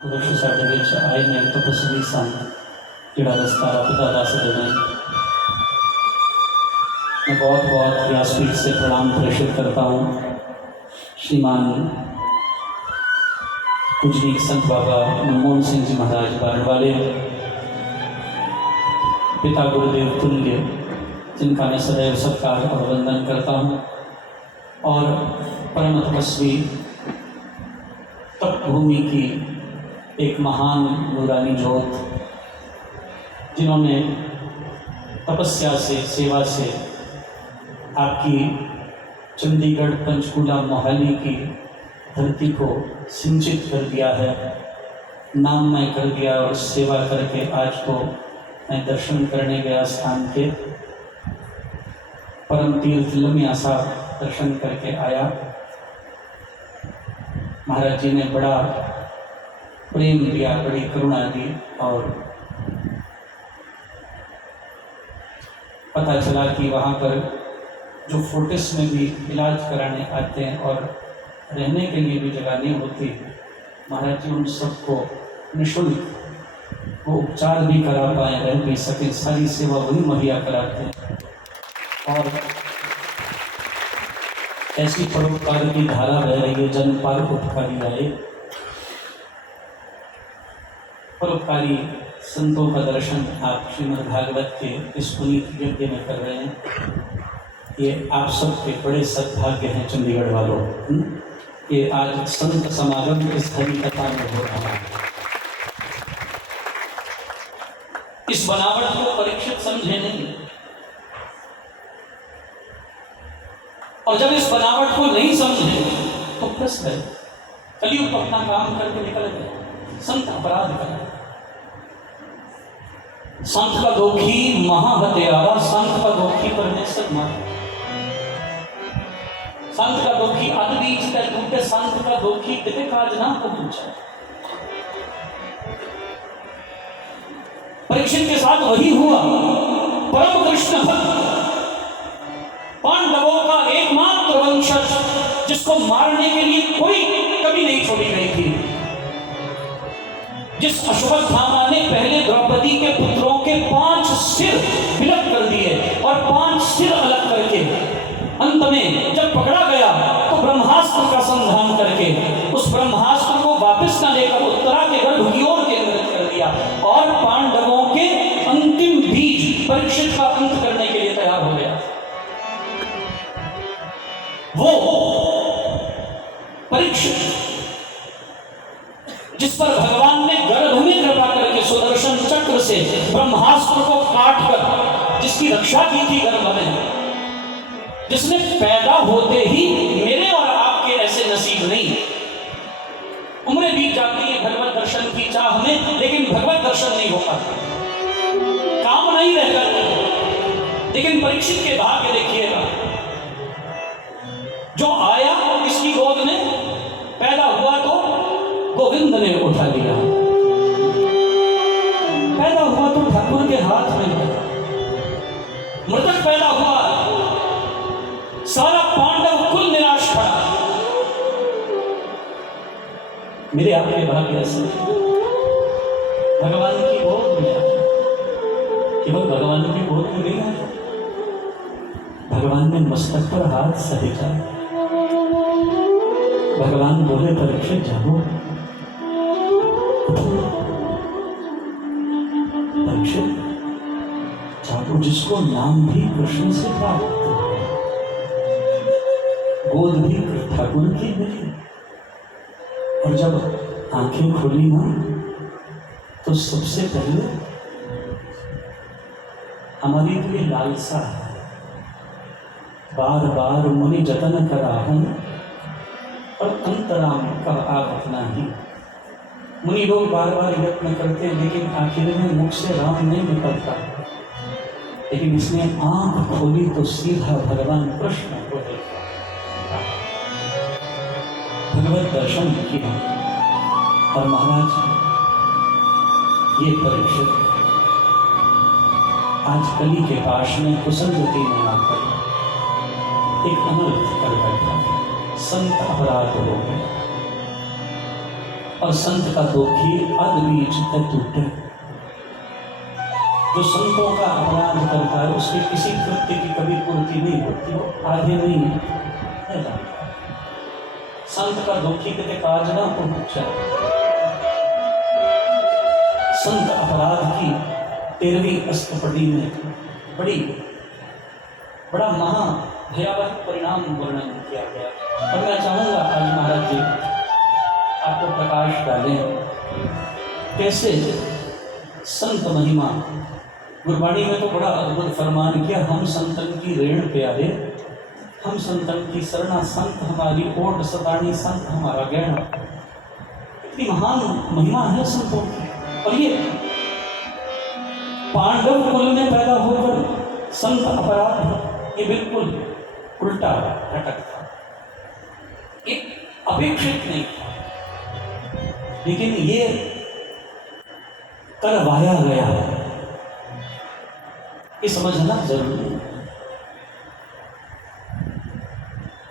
वर्षासाठी आय ने तपस्वी संत ਜਿਹੜਾ रस्ता पिता दास देने मैं बहुत बहुत व्यासपीठ से प्रणाम प्रेषित करता हूँ। श्रीमान पूजनीय संत बाबा मनमोहन सिंह जी महाराज बारण वाले पिता गुरुदेव तुल्य, जिनका मैं सदैव सत्कार और वंदन करता हूँ, और परम तपस्वी तपभूमि की एक महान नूरानी ज्योत, जिन्होंने तपस्या से, सेवा से आपकी चंडीगढ़ पंचकूला मोहाली की धरती को सिंचित कर दिया है, नाममय कर दिया, और सेवा करके आज तो मैं दर्शन करने गया स्थान के परम तीर्थ लम्या साहब दर्शन करके आया। महाराज जी ने बड़ा प्रेम दिया, बड़ी करुणा दी, और पता चला कि वहाँ पर जो फोर्टिस में भी इलाज कराने आते हैं और रहने के लिए भी जगह नहीं होती, महाराज जी उन सबको निःशुल्क वो उपचार भी करा पाए, रह भी सकें, सारी सेवा वही मुहैया कराते हैं। और ऐसी परोपकार की धारा बह रही है, जन पार उपकारी आए। परोपकारी संतों का दर्शन आप श्रीमद् भागवत के इस पुनीत यज्ञ में कर रहे हैं। ये आप सबके बड़े सद्भाग्य हैं चंडीगढ़ वालों, कि आज संत समागम इस हरि कथा में हो रहा है। इस बनावट को परीक्षित समझे नहीं, और जब इस बनावट को नहीं समझे तो फंस गए। कलयुग तो अपना काम करके निकल गए, संत अपराध कर। संत का दोखी महाहत्यारा, संत का दोखी परमेश्वर मार, संत का दोखी अद्बीज का टूटे, संत का दोखी कितने काज ना को पूछा। परीक्षित के साथ वही हुआ। परम कृष्ण भक्त, पांडवों का एकमात्र वंशज, जिसको मारने के लिए कोई कभी नहीं छोड़ी गई थी, जिस अश्वत्थामा ने पहले द्रौपदी के पुत्रों के 5 सिर विलग कर दिए और 5 सिर अलग करके अंत में जब पकड़ा गया तो ब्रह्मास्त्र का संधान करके उस ब्रह्मास्त्र को वापस न लेकर उत्तरा के गर्भ की ओर केंद्रित कर दिया, और पांडवों के अंतिम बीज परीक्षित का अंत करने के लिए तैयार हो गया। वो परीक्षित जिस पर भगवान ने गर्भ में कृपा करके सुदर्शन चक्र से ब्रह्मास्त्र को काटकर जिसकी रक्षा की थी गर्भ में, जिसने पैदा होते ही मेरे और आपके ऐसे नसीब नहीं, उम्रें बीत जाती है भगवत दर्शन की चाह में, लेकिन भगवत दर्शन नहीं हो पाता, काम नहीं रह जाता। लेकिन परीक्षित के भाग्य देखिएगा, जो आया इसकी गोद में पैदा हुआ तो गोविंद ने उठा लिया, पैदा हुआ तो ठाकुर के हाथ में, मृतक पैदा हुआ, सारा पांडव कुल निराश खड़ा। मेरे आपके भाग्य से भगवान की गोद में आया, केवल भगवान की गोद में नहीं आया, भगवान ने मस्तक पर हाथ सहेजा। भगवान बोले, परीक्षित जागो, परीक्षित जागो, जिसको नाम भी कृष्ण से प्राप्त, गोद भी ठाकुर की मिली, और जब आंखें खुली ना तो सबसे पहले हमारी तो ये लालसा है, बार बार मुनि जतन करा हूं और अंतराम का आप अपना ही। मुनि लोग बार बार यत्न करते हैं, लेकिन आखिर में मुख से राम नहीं निकलता, लेकिन इसने आंख खोली तो सीधा भगवान कृष्ण को देखा, भगवत दर्शन किया। और महाराज ये परीक्षित आज कली के पास में कुसंगति में आकर एक अनर्थ कर बैठा, संत अपराध हो गया। और संत का दोखी अध बीच टूटे। जो संतों का अपराध करता है उसके किसी कृत्य की कभी पूर्ति नहीं होती, वो आगे नहीं है। संत का दुखी के काज ना पहुंचा। संत अपराध की 13वीं अष्टपदी में बड़ा महा भयावह परिणाम वर्णन किया गया। और मैं चाहूंगा आज महाराज जी आपको प्रकाश डालें कैसे संत महिमा। गुरबाणी में तो बड़ा अद्भुत फरमान किया, हम संतन की रेण प्यारे, हम संतन की शरणा, संत हमारी ओट सतानी, संत हमारा गहना। इतनी महान महिमा है संतों की। और ये पांडव कुल में पैदा होकर संत अपराध, ये बिल्कुल उल्टा भटक था, ये अपेक्षित नहीं था, लेकिन ये करवाया गया है, ये समझना जरूरी है।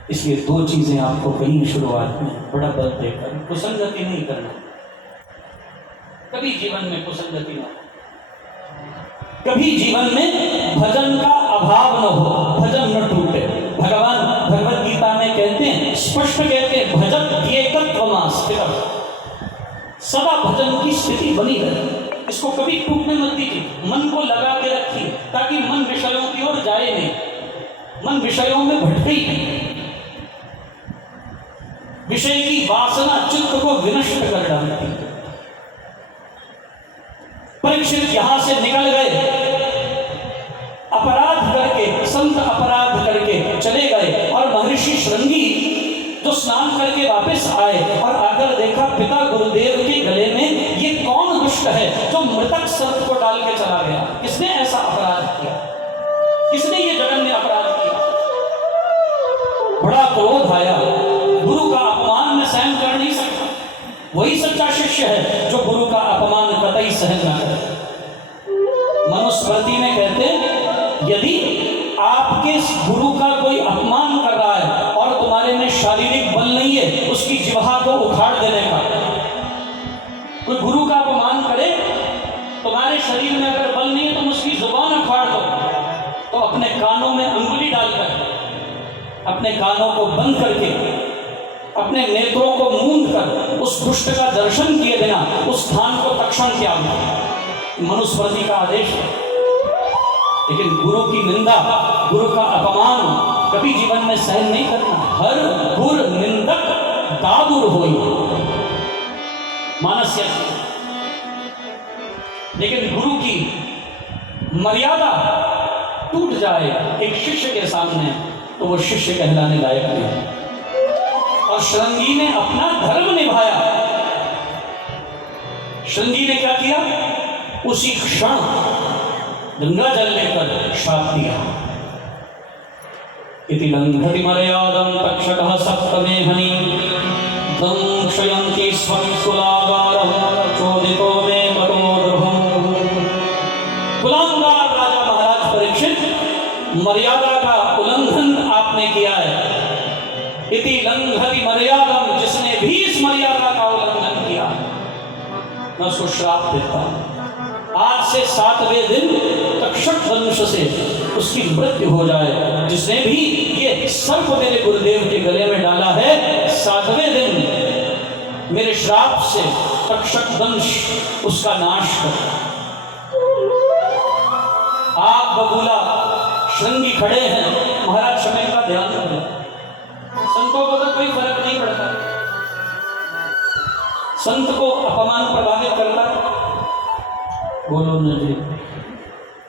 इसलिए 2 चीजें आपको कहीं शुरुआत में बड़ा बल देकर, कुसंगति नहीं करना, कभी जीवन में कुसंगति न हो, कभी जीवन में भजन का अभाव न हो, भजन न टूटे। भगवान भगवत गीता में कहते हैं, स्पष्ट कहते हैं, भजन एकत्वमास्थितः, सदा भजन की स्थिति बनी रहे, इसको कभी टूटने मत दीजिए, मन को लगा के रखिए ताकि मन विषयों की ओर जाए नहीं, मन विषयों में भटके ही नहीं। विषय की वासना चित्त को विनष्ट कर डालती है। परीक्षित यहां से निकल गए, अपराध करके, संत अपराध करके चले गए, और महर्षि श्रृंगी जो स्नान करके वापस आए और आकर देखा पिता गुरुदेव के गले में ये कौन दुष्ट है जो मृतक सर्प को डाल के चला गया, किसने ऐसा अपराध किया, किसने ये जघन्य अपराध किया। बड़ा क्रोध आया, गुरु का अपमान में सहन कर नहीं सकता। वही सच्चा शिष्य है जो गुरु का अपमान कतई सहन न करे। मनुस्मृति में कहते हैं, यदि आपके गुरु का कोई अपमान कर रहा है और तुम्हारे में शारीरिक बल नहीं है उसकी जिह्वा को उखाड़ देने का, कोई गुरु का अपमान करे, तुम्हारे शरीर में अगर बल नहीं है तुम उसकी जुबान उखाड़ दो, तो अपने कानों में अंगुली डालकर, अपने कानों को बंद करके, अपने नेत्रों को मूंद कर उस दुष्ट का दर्शन किए बिना उस स्थान को तत्क्षण त्याग दो। मनुस्मृति का आदेश है। लेकिन गुरु की निंदा, गुरु का अपमान कभी जीवन में सहन नहीं करना। हर गुर निंदक दादुर होई मानस्य। लेकिन गुरु की मर्यादा टूट जाए एक शिष्य के सामने तो वो शिष्य कहलाने लायक नहीं। और श्रृंगी ने अपना धर्म निभाया। श्रृंगी ने क्या किया, उसी क्षण गंगा जल लेकर श्राप दिया। इति लंघति मर्यादं तक्षकः सप्तमेहनि दंशयन्ति स्वकुलागारं चोदितो मे ततो द्रुहम्। कुलांगार राजा महाराज परीक्षित, मर्यादा का उल्लंघन आपने किया है। इति लंघति मर्यादं, जिसने भी इस मर्यादा का उल्लंघन किया मैं उसको श्राप देता हूं। आज से 7वें दिन तक्षक वंश से उसकी मृत्यु हो जाए। जिसने भी ये सर्प मेरे गुरुदेव के गले में डाला है, 7वें दिन मेरे श्राप से तक्षक वंश उसका नाश कर। आप बबूला श्रृंगी खड़े हैं, महाराज समय का ध्यान रखें। संतों को तो कोई फर्क नहीं पड़ता। संत को अपमान प्रभावित करता है, बोलो न जी।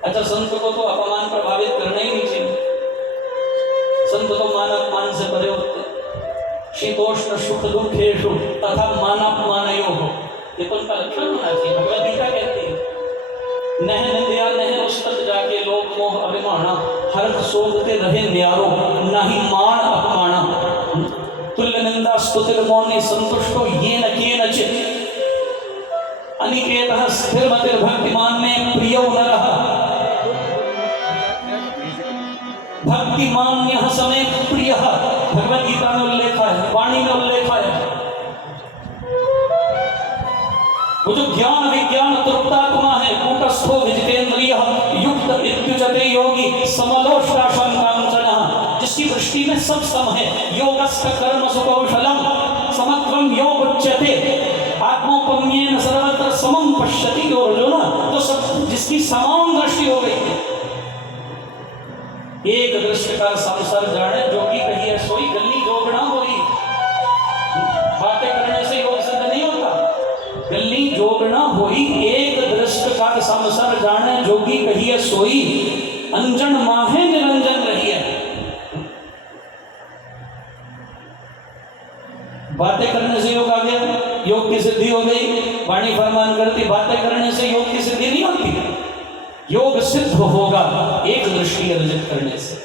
अच्छा, संत को तो अपमान प्रभावित करना ही नहीं चाहिए। संत तो मान अपमान से परे होते। शीतोष्ण सुख दुखेषु तथा मानापमानयोः, ये तो उनका लक्षण होना चाहिए। भगवद गीता कहती है, नह निंदया नह उस्तत जाके लोग मोह अभिमाना, हर सोचते रहे न्यारो नहीं मान अपमाना। तुल्य निंदा स्तुतिर मौनि संतुष्टो ये न केनचित्, अनिकेतः स्थिरमतिर् भक्तिमान में प्रियो नरः, भक्तिमान्यः समे प्रियः। भगवद गीता में उल्लेख है, वाणी में उल्लेख है। वो जो ज्ञान विज्ञान तृप्तात्मा है, कूटस्थो विजितेंद्रिय युक्त इत्युचते योगी समलोष्टाशं कांचनः, जिसकी दृष्टि में सब सम है। योगस्थ कर्म सुकौशलम समत्वम योग उच्यते आत्मोपम्येन सर्वत्र समम पश्यति। और जो ना तो सब जिसकी समान दृष्टि हो गई है, एक दृष्टि का संसार जाने जो कि कही है सोई गली जोगना होई। बातें करने से योग सिद्ध नहीं होता। गली जोगना होई एक दृष्टि का संसार जाने जोगी कही है सोई, अंजन माहे निरंजन रही है। बातें करने से योग आ गया, योग की सिद्धि हो गई। वाणी फरमान करती बातें करने से योग की सिद्धि नहीं होती। योग सिद्ध होगा एक दृष्टि अर्जित करने से।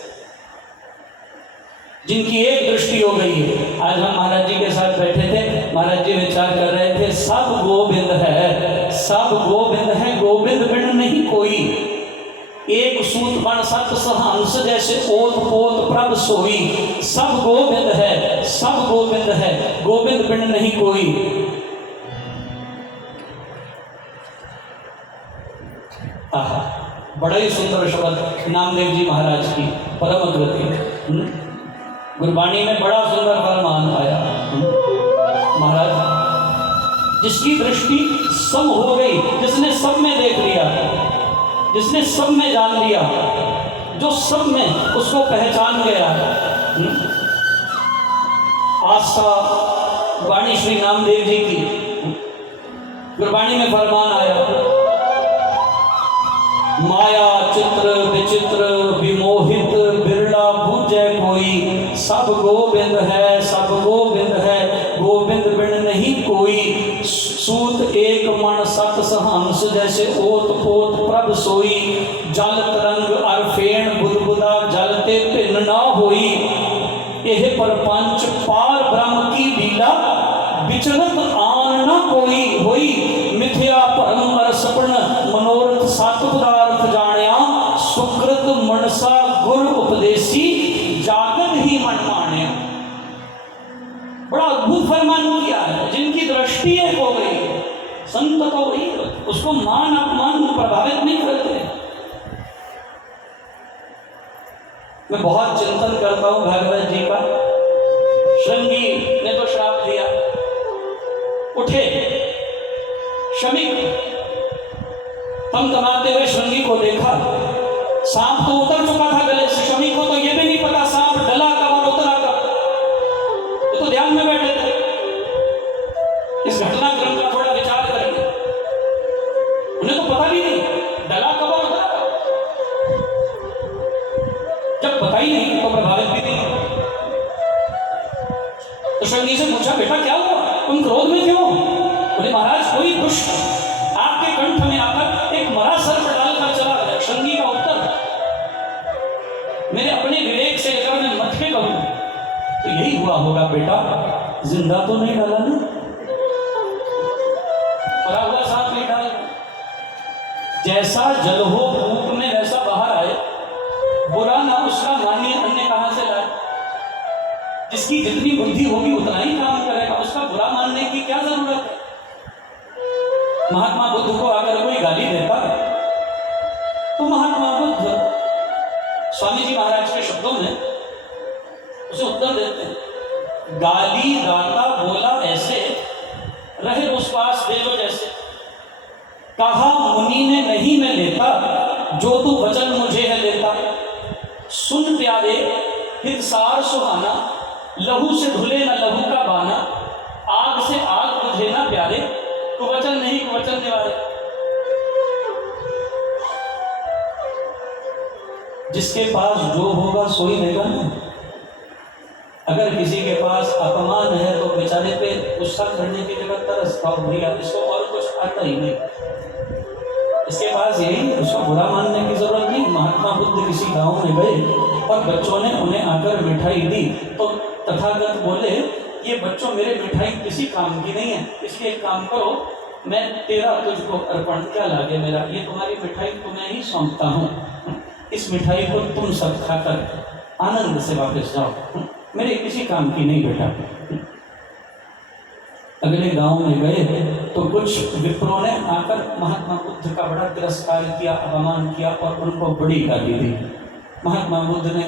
जिनकी एक दृष्टि हो गई है, आज हम महाराज जी के साथ बैठे थे, महाराज जी विचार कर रहे थे सब गोविंद है, सब गोविंद है, गोविंद बिन नहीं कोई। एक सूत बन सत सहंस जैसे ओत पोत प्रभ सोई। सब गोविंद है, सब गोविंद है, गोविंद बिन नहीं कोई। आहा, बड़ा ही सुंदर शब्द नामदेव जी महाराज की परम कृति। गुरबाणी में बड़ा सुंदर फरमान आया। महाराज जिसकी दृष्टि सब हो गई, जिसने सब में देख लिया, जिसने सब में जान लिया, जो सब में उसको पहचान गया। आस्था वाणी श्री नामदेव जी की गुरबाणी में फरमान आया, माया चित्र विचित्र विमोहित बिरला पूजय कोई। सब गोविंद है, सब गोविंद है, गोविंद बिन नहीं कोई। सूत एक मन सत सहंस जैसे ओत पोत प्रभ सोई। जल तरंग अर फेण बुदबुदा जलते भिन्न ना होई। यह परपंच पार ब्रह्म की लीला विचरत आन न कोई होई। मिथ्या परम अर सपन मनोरथ सत पदार्थ जानिया। सुकृत मनसा गुर उपदेसी जागत ही मन मान्या। बड़ा अद्भुत फरमान किया है। जिनकी दृष्टि एक हो गई, संत तो वही उसको मान अपमान प्रभावित नहीं करते। मैं बहुत चिंतन करता हूं भागवत जी का। श्रृंगी ने तो श्राप दिया, उठे शमिक तमतमाते हुए श्रृंगी को देखा। सांप तो उतर चुका था गले से, शमिक को तो यह भी नहीं पता सांप डला कब और उतरा कब। तो ध्यान में बैठे थे। इस घटनाक्रम का थोड़ा विचार करेंगे। उन्हें तो पता भी नहीं डला कब और उतरा कब। जब पता ही नहीं तो प्रभावित भी नहीं। तो श्रृंगी से पूछा, बेटा क्या हुआ, तुम क्रोध में क्यों? बोले महाराज कोई दुष्ट आपके कंठ में आकर एक मरा सर्प डालकर चला गया। श्रृंगी का उत्तर, मेरे अपने विवेक से अगर मैं मत के कहूं तो यही हुआ होगा बेटा, जिंदा तो नहीं डाला ना, मरा हुआ सांप नहीं डाला। जैसा जल हो भूख में वैसा बाहर आए, बुरा ना उसका मानिए अन्य कहां से लाए। जिसकी जितनी बुद्धि होगी उतना ही काम करेगा, उसका बुरा मानने की क्या जरूरत है। महात्मा बुद्ध को अगर कोई गाली देता तो महात्मा बुद्ध स्वामी जी महाराज के शब्दों में उसे उत्तर देते हैं, गाली दाता बोला ऐसे रहे उस पास दे दो जैसे। कहा मुनि ने नहीं मैं लेता, जो तू वचन मुझे है देता। सुन प्यारे हित सार सुहाना, लहू से धुले न लहू का बाना। आग से आग बुझे ना प्यारे, कुवचन नहीं कुवचन निवारे। जिसके पास जो होगा सोई देगा ना। अगर किसी के पास अपमान है तो बेचारे पे गुस्सा करने की जगह तरस खाओ भैया, इसको और कुछ आता ही नहीं। इसके पास यही, उसको बुरा मानने की जरूरत नहीं। महात्मा बुद्ध किसी गांव में गए और बच्चों ने उन्हें आकर मिठाई दी तो तथागत बोले, ये बच्चों मेरे मिठाई किसी काम की नहीं है, इसलिए एक काम करो, मैं तेरा तुझको अर्पण, क्या लागे मेरा, ये तुम्हारी मिठाई तुम्हें ही सौंपता हूँ। इस मिठाई को तुम सब खाकर आनंद से वापस जाओ, मेरे किसी काम की नहीं बेटा। अगले गांव में गए तो कुछ विप्रों ने आकर महात्मा बुद्ध का बड़ा तिरस्कार किया, अपमान किया और उनको बड़ी गाली दी। महात्मा बुद्ध ने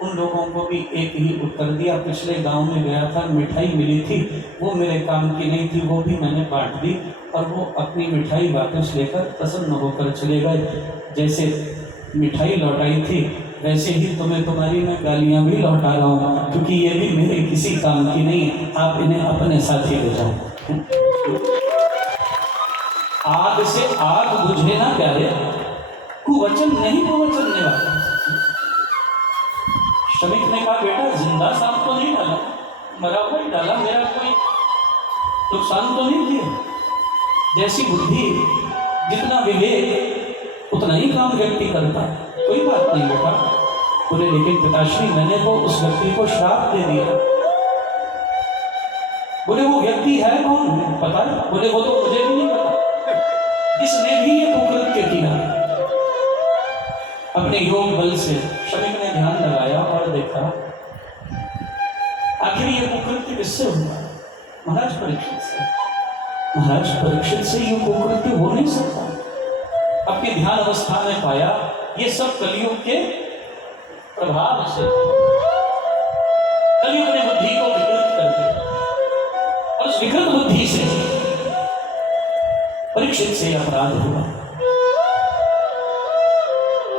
उन लोगों को भी एक ही उत्तर दिया, पिछले गांव में गया था, मिठाई मिली थी, वो मेरे काम की नहीं थी, वो भी मैंने बांट दी और वो अपनी मिठाई वापस लेकर प्रसन्न होकर चले गए। जैसे मिठाई लौटाई थी वैसे ही तुम्हें तुम्हारी मैं गालियाँ भी लौटा रहा हूँ, क्योंकि ये भी मेरे किसी काम की नहीं है, आप इन्हें अपने साथी ले जाओ। आग से आग बुझे ना प्यारे, कुवचन नहीं कुवचन ने वाला। श्रमिक ने कहा बेटा जिंदा सांप तो नहीं डाला, मरा हुआ ही डाला, मेरा कोई नुकसान तो नहीं किया। जैसी बुद्धि जितना विवेक उतना ही काम व्यक्ति करता, कोई बात नहीं बेटा। बोले लेकिन पिताश्री मैंने तो उस व्यक्ति को श्राप दे दिया। बोले वो व्यक्ति है कौन, पता है? बोले वो तो मुझे भी नहीं पता, जिसने भी ये कुकृत्य किया। अपने योग बल से श्रमिक ने ध्यान लगाया और देखा आखिर ये कुकृत्य किससे हुआ? महाराज परीक्षित से। महाराज परीक्षित से ये कुकृत्य हो नहीं सकता। अपनी ध्यान अवस्था में पाया ये सब कलयुग के प्रभाव से, कलयुग ने बुद्धि को विकृत कर दिया और उस विकृत बुद्धि से परीक्षित से अपराध हुआ।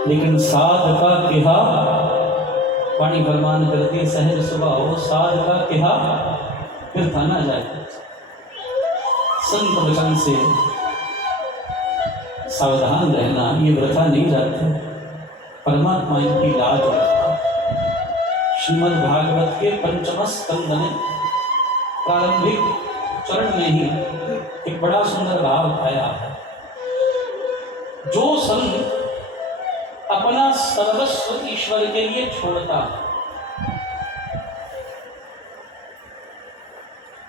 लेकिन साध का किहा, वाणी फरमान करती सहज सुबह हो, साध का किहा फिर था ना जाए। संत वचन से सावधान रहना, ये वृथा नहीं जाते। परमात्मा इनकी लाज रखता। श्रीमद् भागवत के पंचम स्कंद में प्रारंभिक चरण में ही एक बड़ा सुंदर भाव आया है। जो संत अपना सर्वस्व ईश्वर के लिए छोड़ता,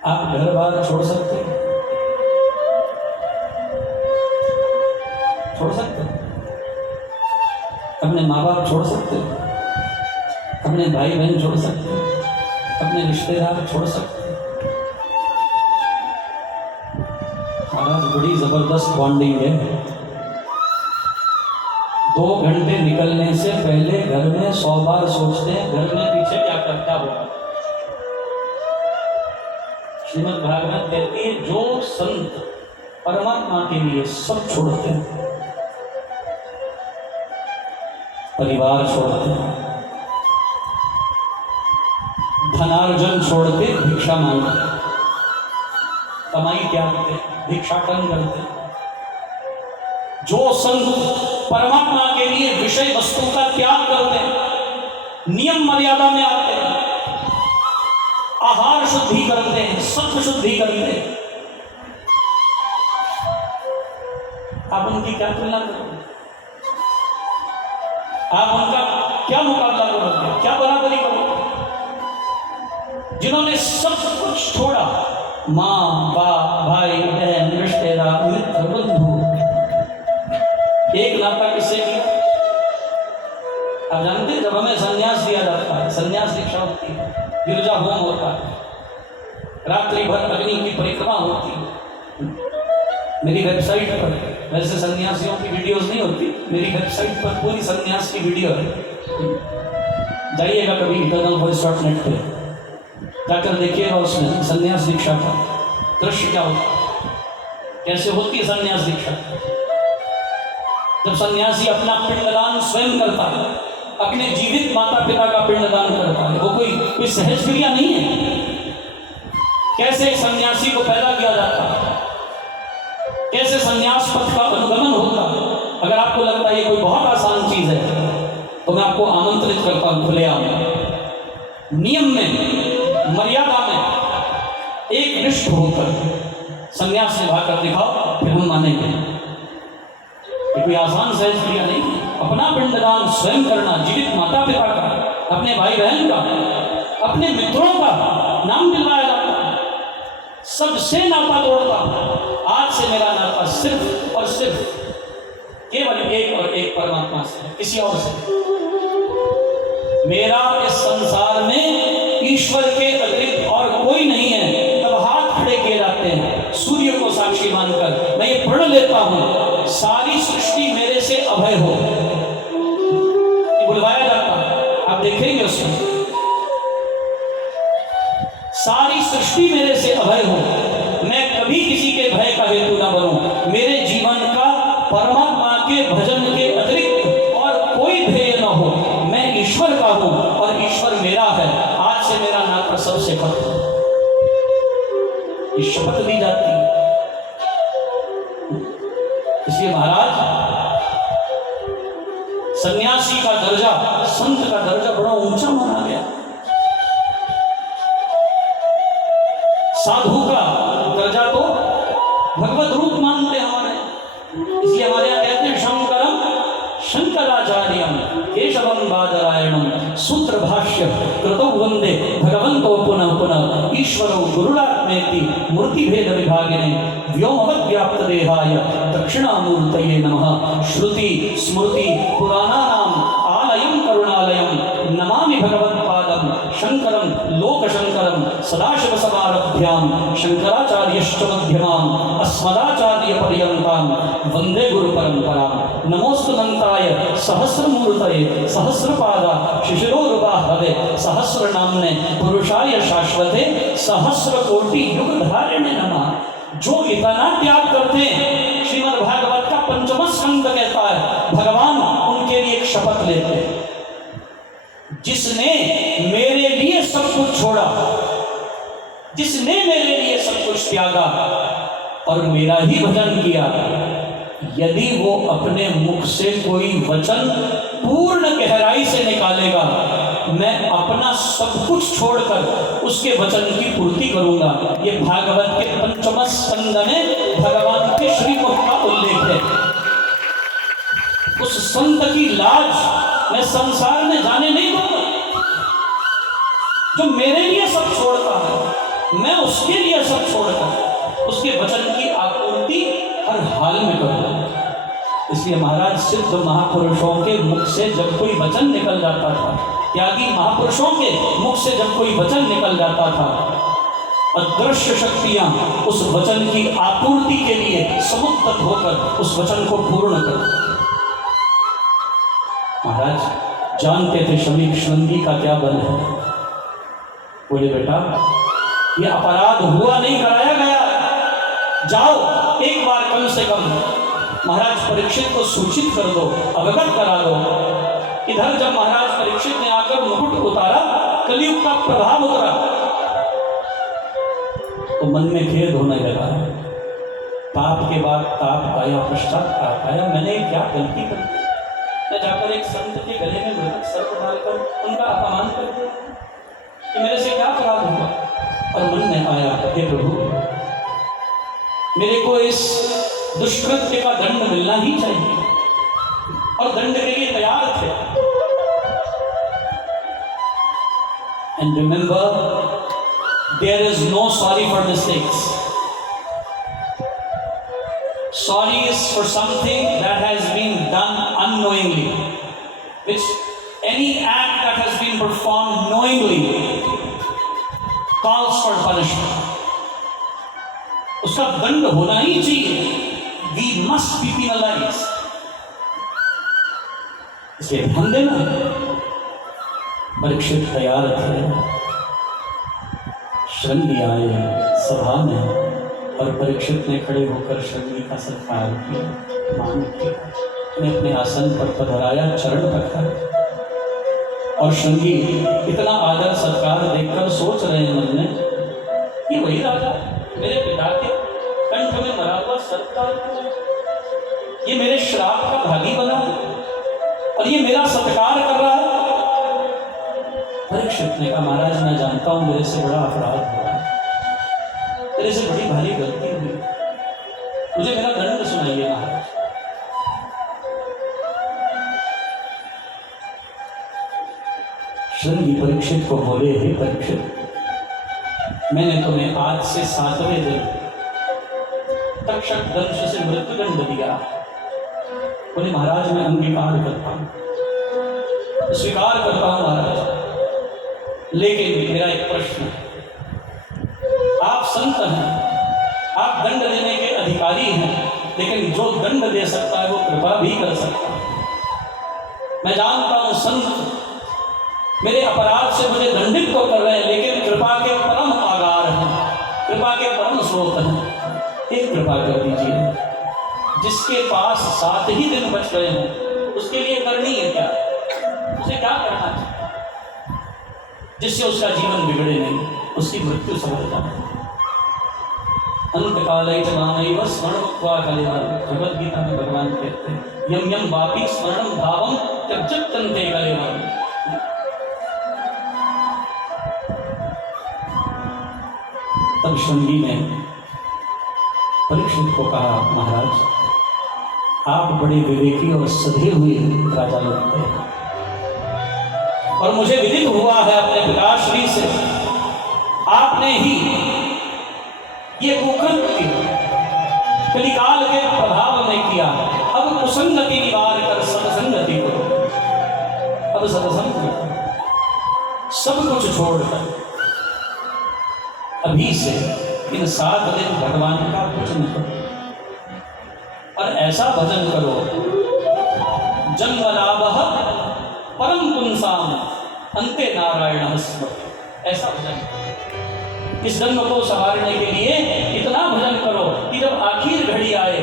आप घर बार छोड़ सकते हैं, छोड़ सकते हैं, अपने माँ बाप छोड़ सकते हैं, अपने भाई बहन छोड़ सकते हैं, अपने रिश्तेदार छोड़ सकते हैं। महाराज बड़ी जबरदस्त बॉन्डिंग है। 2 घंटे निकलने से पहले घर में 100 बार सोचते हैं घर में पीछे क्या करता होगा। श्रीमद् भागवत कहती है जो संत परमात्मा के लिए सब छोड़ते हैं, परिवार छोड़ते हैं, धनार्जन छोड़ते, भिक्षा मांगते, कमाई त्यागते, भिक्षाटन करते। जो संत परमात्मा के लिए विषय वस्तु का त्याग करते हैं, नियम मर्यादा में आते हैं, आहार शुद्धि करते हैं, सत्व शुद्धि करते हैं, आप उनकी क्या तुलना करोगे? आप उनका क्या मुकाबला करोगे? क्या बराबरी करोगे? जिन्होंने सब कुछ छोड़ा, माँ बाप भाई बहन रिश्तेदार मित्र बंधु, एक नाता किससे किया? आप जानते हैं जब हमें संन्यास दिया जाता है, संन्यास दीक्षा होती है, गिरजा होम होता है, रात्रि भर अग्नि की परिक्रमा होती है। मेरी वेबसाइट पर वैसे सन्यासियों की वीडियोस नहीं होती, मेरी वेबसाइट पर पूरी सन्यास की वीडियो है, जाइएगा कभी eternalvoice.net पे जाकर देखिएगा। उसमें सन्यास दीक्षा का दृश्य क्या होता है, कैसे होती है सन्यास दीक्षा। जब सन्यासी अपना पिंडदान स्वयं करता है, अपने जीवित माता पिता का पिंडदान करता है, वो कोई सहज क्रिया नहीं है। कैसे सन्यासी को पैदा किया जाता है, कैसे सन्यास पथ का अनुगमन होता है। अगर आपको लगता है ये कोई बहुत आसान चीज है तो मैं आपको आमंत्रित करता हूं खुलेआम नियम में, मर्यादा में एक निष्ठ होकर सन्यास निभाकर दिखाओ, फिर हम मानेंगे। ये कोई आसान सहज क्रिया नहीं। अपना पिंडदान स्वयं करना, जीवित माता पिता का, अपने भाई बहन का, अपने मित्रों का नाम दिलवाया जाता है, सबसे नाता तोड़ता। आज से मेरा नाता सिर्फ और सिर्फ केवल एक और एक परमात्मा से, किसी और से। मेरा इस संसार में ईश्वर के अतिरिक्त और कोई नहीं है। तब हाथ मैं ये प्रण लेता हूं सारी सृष्टि मेरे से अभय हो। बुलवाया जाता, आप देखेंगे उसमें, सारी सृष्टि मेरे से अभय हो, मैं कभी किसी के भय का हेतु ना बनूं, मेरे जीवन का परमात्मा के भजन के अतिरिक्त और कोई ध्येय न हो, मैं ईश्वर का हूं और ईश्वर मेरा है, आज से मेरा नाता सबसे खत्म। ये शपथ दी जाती है। इसलिए महाराज सन्यासी का दर्जा, संत का दर्जा बड़ा ऊंचा माना गया। साधु का दर्जा तो भगवत रूप मानते हमारे, इसलिए हमारे यहाँ कहते हैं शंकरम शंकराचार्यम केशवम बादरायणम सूत्र भाष्य कृतौ वंदे भगवंतो पुनः पुनः ईश्वरो गुरुरात्मेति मूर्ति भेद विभागिने व्योमवद् व्याप्त देहाय दक्षिणामूर्तये नमः। श्रुति स्मृति पुराणानाम आलयम करुणालयम नमामि भगवत्पादम शंकरम लोकशंकरम सदाशिव समारभ्याम शंकराचार्यश्च मध्यमाम अस्मदाचार्य पर्यन्ताम वंदे गुरु परंपराम। नमोस्तु दंताय सहस्रमूर्तये सहस्रपादा शिशिरोरुबाहवे सहस्रनाम्ने पुरुषाय शाश्वते सहस्रकोटि युगधारिणे नमः। जो इतना त्याग करते हैं, श्रीमद् भागवत का पंचम स्कंद कहता है, भगवान उनके लिए एक शपथ लेते हैं, जिसने मेरे लिए सब कुछ छोड़ा, जिसने मेरे लिए सब कुछ त्यागा और मेरा ही भजन किया, यदि वो अपने मुख से कोई वचन पूर्ण गहराई से निकालेगा, मैं अपना सब कुछ छोड़कर उसके वचन की पूर्ति करूंगा। ये भागवत के पंचम स्कंद में भगवान के श्रीमुख का उल्लेख है। उस संत की लाज मैं संसार में जाने नहीं दूंगा, जो मेरे लिए सब छोड़ता है, मैं उसके लिए सब छोड़कर उसके वचन की आपूर्ति हर हाल में करूंगा। इसलिए महाराज सिद्ध महापुरुषों के मुख से जब कोई वचन निकल जाता था, त्यागी महापुरुषों के मुख से जब कोई वचन निकल जाता था, अदृश्य शक्तियां उस वचन की आपूर्ति के लिए समुद्र होकर उस वचन को पूर्ण कर। महाराज जानते थे शमीक श्रृंगी का क्या बल है। बोले बेटा ये अपराध हुआ नहीं, कराया गया, जाओ एक बार कम से कम महाराज परीक्षित को सूचित कर दो, अवगत करा दो। इधर जब महाराज परीक्षित ने आकर मुकुट उतारा, कलयुग का प्रभाव उतरा, तो मन में खेद होने लगा। पाप के बाद ताप आया, पश्चाताप आया, मैंने क्या गलती कर दी, मैं जाकर एक संत के गले में मृतक सर्प डालकर उनका अपमान कर दिया, कि मेरे से क्या अपराध हुआ। और मन में आया, हे प्रभु मेरे को इस दुष्कृत्य का दंड मिलना ही चाहिए, और दंड के लिए तैयार थे। And remember there is no sorry for mistakes. Sorry is for something that has been done unknowingly, which any act that has been performed knowingly calls for punishment. उसका दंड होना ही चाहिए। We must be penalized. इसे ध्यान देना। परीक्षित तैयार थे, श्रृंगी आए सभा में, और परीक्षित ने खड़े होकर श्रृंगी का सत्कार किया, मान किया, उन्हें अपने आसन पर पधराया, चरण पकड़ा। और श्रृंगी इतना आदर सत्कार देखकर सोच रहे हैं मन में, ये वही राजा मेरे पिता के कंठ में मरा हुआ सत्कार, ये मेरे श्राप का भागी बना और ये मेरा सत्कार कर रहा है। परीक्षित ने कहा, महाराज मैं जानता हूं मेरे से बड़ा अपराध हुआ, मेरे से बड़ी भारी गलती हुई, मुझे मेरा दंड सुनाइए महाराज। श्रृंगी परीक्षित को बोले, हे परीक्षित मैंने तुम्हें आज से 7वें दिन तक्षक दंश से मृत्युदंड दिया। बोले महाराज मैं अंगीकार करता हूं, स्वीकार करता हूं महाराज, लेकिन मेरा एक प्रश्न है। आप संत हैं, आप दंड देने के अधिकारी अधिकारी हैं, लेकिन जो दंड दे सकता है वो कृपा भी कर सकता है। मैं जानता हूँ संत मेरे अपराध से मुझे दंडित तो कर रहे हैं, लेकिन कृपा के परम आगार हैं, कृपा के परम स्रोत हैं। एक कृपा कर दीजिए, जिसके पास 7 ही दिन बच गए हैं उसके लिए करनी है क्या, उसे क्या करना चाहिए जिससे उसका जीवन बिगड़े नहीं, उसकी मृत्यु सफल जाए। अंतकाले च मानैव स्मरणत्वा कलेवरम, भगवद गीता में भगवान कहते हैं यम यम वापी स्मरणम भावम त्यज्यत्यन्ते कलेवरम। तब शृंगी ने परीक्षित को कहा, महाराज आप बड़े विवेकी और सधे हुए राजा लगते हैं, और मुझे विदित हुआ है अपने पिताश्री से आपने ही ये कुकृत्य कलिकाल के प्रभाव में किया। अब कुसंगति निवार कर सत्संगति करो, अब सत्संग करो, सब कुछ छोड़कर अभी से इन 7 दिन भगवान का भजन करो, और ऐसा भजन करो जन्म लाभः परम पुंसाम अंते नारायण स्मृति। ऐसा भजन करो, इस जन्म को संवारने के लिए इतना भजन करो कि जब आखिर घड़ी आए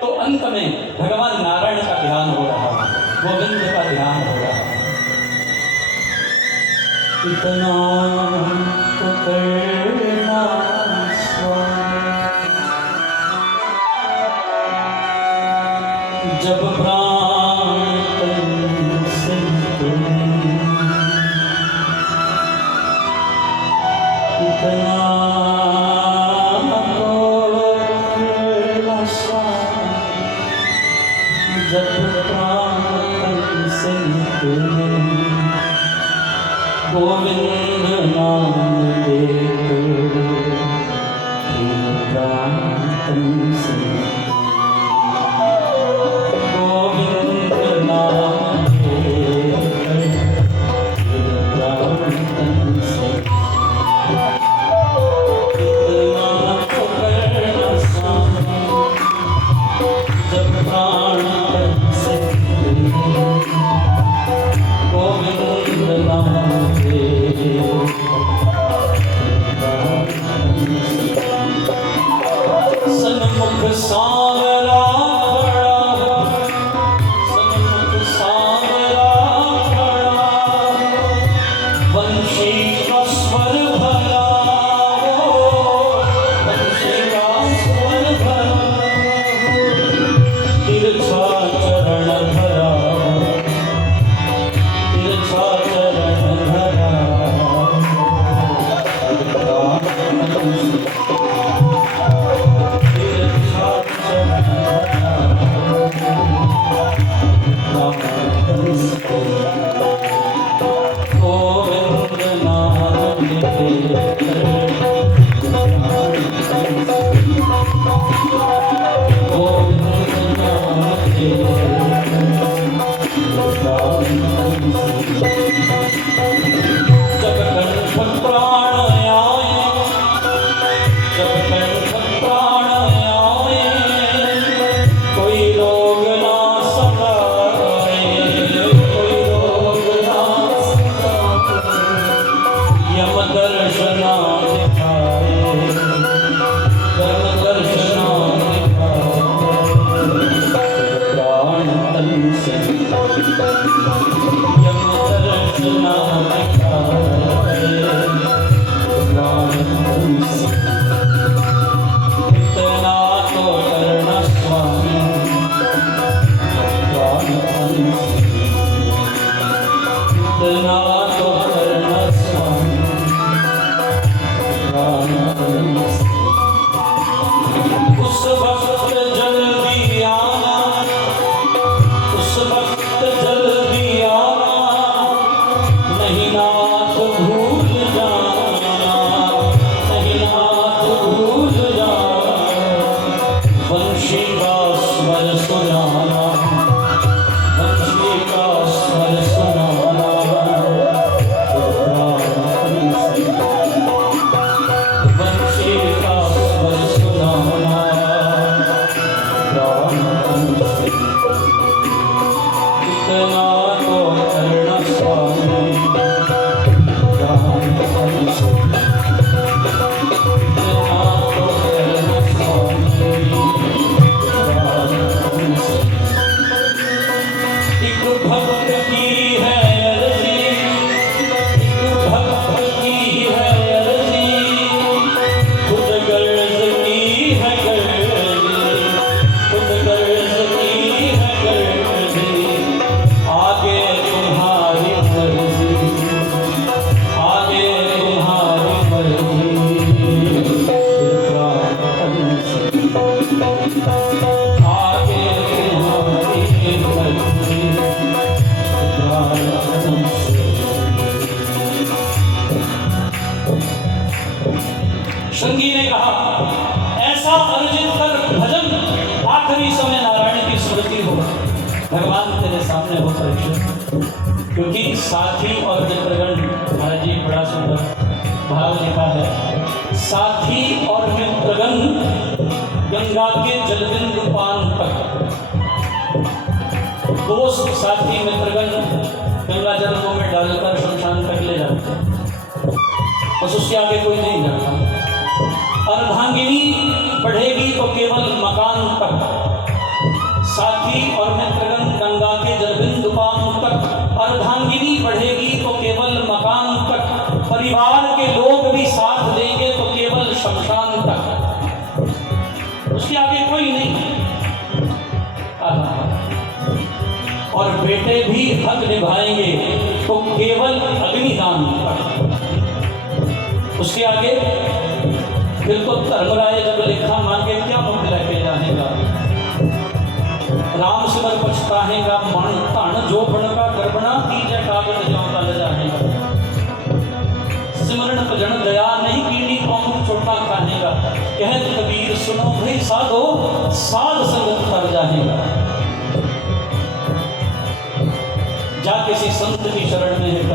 तो अंत में भगवान नारायण का ध्यान हो रहा है, गोविंद का ध्यान हो रहा है। इतना तो करना जब प्राण तन से तुम्हें, इतना जब प्राण तन से तुम्हें, गोविंद नाम लेकर प्राण तन से, गोविंद नाम लेकर प्राण तन से, इतना तो करना सामने जब प्राण तन से गोविंद नाम सन्मुख इतना तो करना स्वामी ज्ञान हमसे, इतना तो करना स्वामी ज्ञान हमसे। एक भक्त की है अर्जी, एक भक्त की है अर्जी, खुद गर्ज की है गर्जी, खुद गर्ज की है गर्जी, आगे तुम्हारी मर्जी, आगे तुम्हारी मर्जी, कृपा हमसे, आगे तुम्हारी मर्जी, कृपा हमसे। श्रृंगी ने कहा, ऐसा अर्जित कर भजन, आखिरी समय नारायण की स्मृति हो, भगवान तेरे सामने हो परीक्षित। क्योंकि साथी और मित्रगण, महाराज जी बड़ा सुंदर भाव लिखा है, साथी और मित्रगण गंगा के जलबिंदु पान तक, दोस्त साथी मित्रगण गंगा जल को में डालकर शमशान तक ले जाते हैं, बस उसके आगे कोई नहीं जाता। अर्धांगिनी बढ़ेगी तो केवल मकान तक, साथी और मित्रगण गंगा के जलबिंदु पान तक, अर्धांगिनी बढ़ेगी तो केवल मकान तक, परिवार के लोग भी साथ देंगे तो केवल शमशान तक, उसके आगे कोई नहीं। और बेटे भी हक निभाएंगे तो केवल अग्निदान तक, उसके आगे फिर तो धर्मराय जब लिखा मांगे क्या मुख लेके जाएगा, राम सिमर पछताहेगा मन धन जो का गर्भना तीजे कागज जो तल जाएगा, सिमरन भजन दया नहीं कीनी कौन छोटा खानेगा, कहत कबीर सुनो भाई साधो साध संगत कर जाएगा। जा किसी संत की शरण में